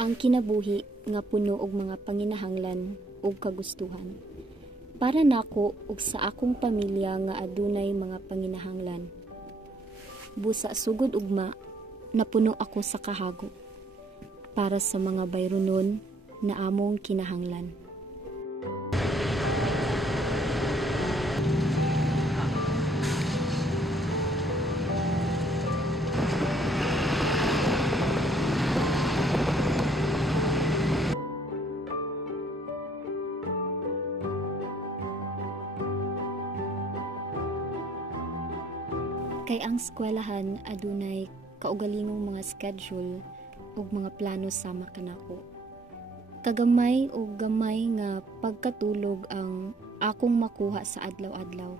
Ang kinabuhi nga puno og mga panginahanglan ug kagustuhan. Para nako ug sa akong pamilya nga adunay mga panginahanglan. Busa sugod ugma, napuno ako sa kahago para sa mga bayronon na among kinahanglan. Kay ang eskwelahan adunay kaugalingong mga schedule ug mga plano sama kanako. Kagamay o gamay nga pagkatulog ang akong makuha sa adlaw-adlaw.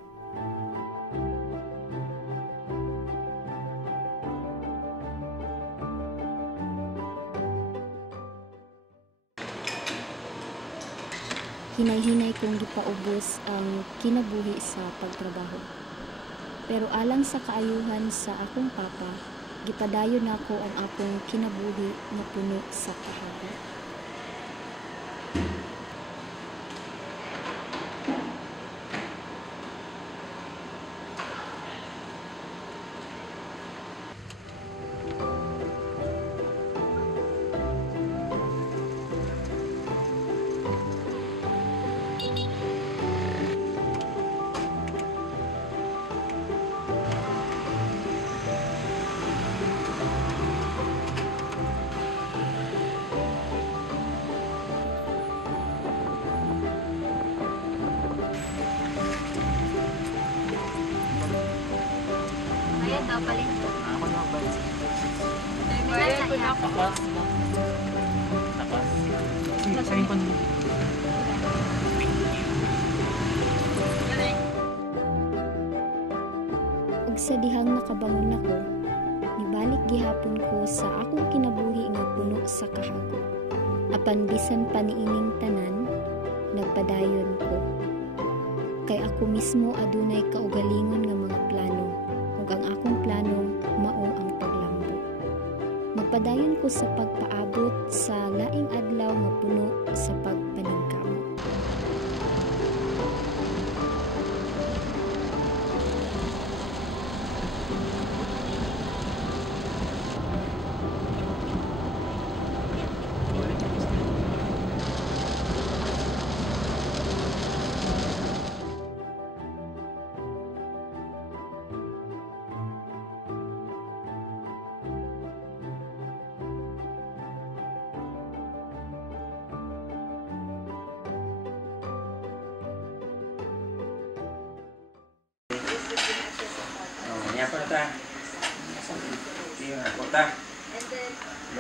Hinay-hinay kong gipaubos ang kinabuhi sa pagtrabaho. Pero alang sa kaayuhan sa akong papa, gipadayon nako ang akong kinabuhi nga puno sa kahago. Palit ko. Ako na ba? Terminal na yan. Tapas. Tapas. Sa'yo pa nyo. Ug sa dihang nakabangon ako, nibalik gihapon ko sa akong kinabuhi nga puno sa kahago. Apan bisan pa niining tanan, nagpadayon ko. Kay ako mismo adunay kaugalingon nga mga plano. Ang akong plano mao ang paglambo. Magpadayon ko sa pagpaabot sa laing adlaw nga puno sa pagpaningkamot.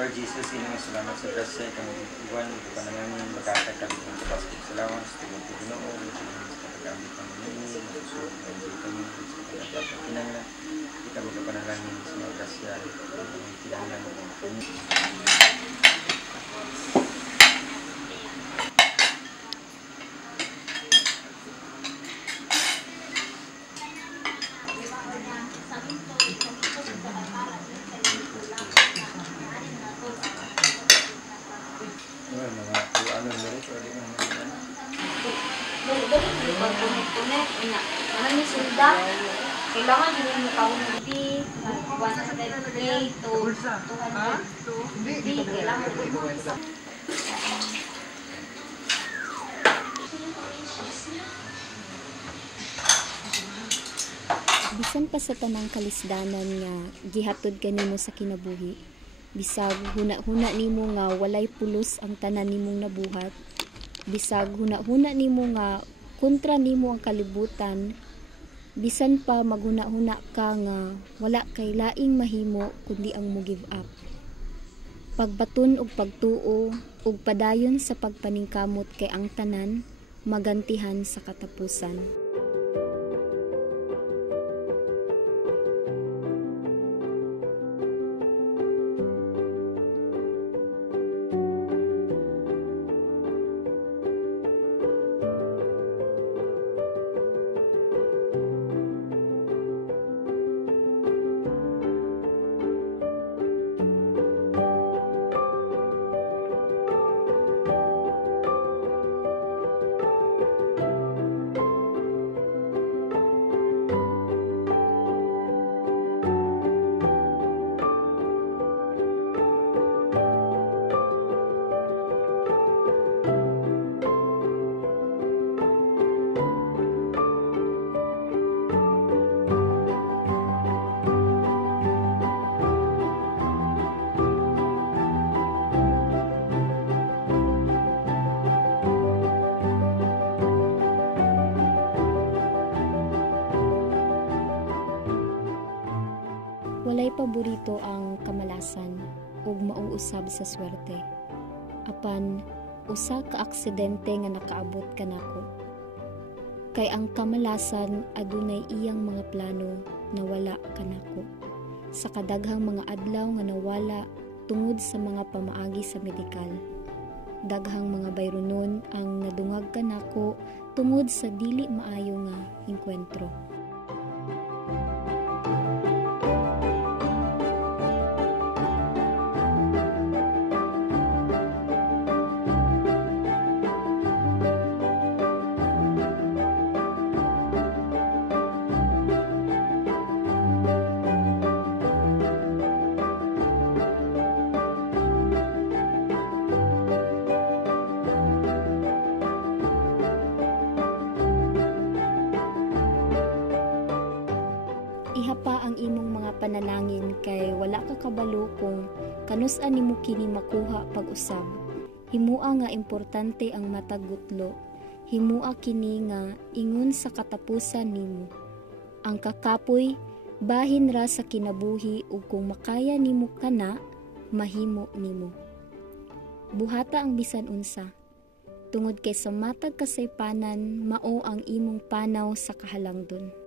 Lord Jesus, inyong salamat sa grasya kami iwan ito pa naman magkakakabit ng kapasok. Salamat sa tulong ko Ginoo, sa pagkagamit ng mga magsusunod ng mga kami sa pagkakinanglan. Hindi kami kapanalangin sa mga grasya ng kinanglan ng kami. Kailangan din yung mukha ng B, 100 to 200 B, kailangan mo. Bisan pa sa tanang kalisdanan nga gihatod kanimo sa kinabuhi, bisag huna-huna nimo nga walay pulos ang tanan nimong nabuhat, bisag huna-huna nimo nga kontra nimo ang kalibutan, bisan pa maghuna-huna ka nga wala kay laing mahimo kundi ang mo give up. Pagbaton og pagtuo ug padayon sa pagpaningkamot kay ang tanan magantihan sa katapusan. Walay paborito ang kamalasan ug mauusab sa swerte. Apan usa ka aksidente nga nakaabot kanako. Kay ang kamalasan adunay iyang mga plano na wala kanako. Sa kadaghang mga adlaw nga nawala tungod sa mga pamaagi sa medikal. Daghang mga bayronon ang nadungag kanako tungod sa dili maayo nga engkwentro. Ihapa ang imong mga panalangin kay wala ka kabalo kung kanus-an nimo kini makuha pag-usab. Himua nga importante ang matag gutlo. Himua kini nga ingon sa katapusan nimo. Ang kakapoy bahin ra sa kinabuhi ug kung makaya nimo kana mahimo nimo. Buhata ang bisan unsa. Tungod kay sa matag kasaypanan mao ang imong panaw sa kahalangdon.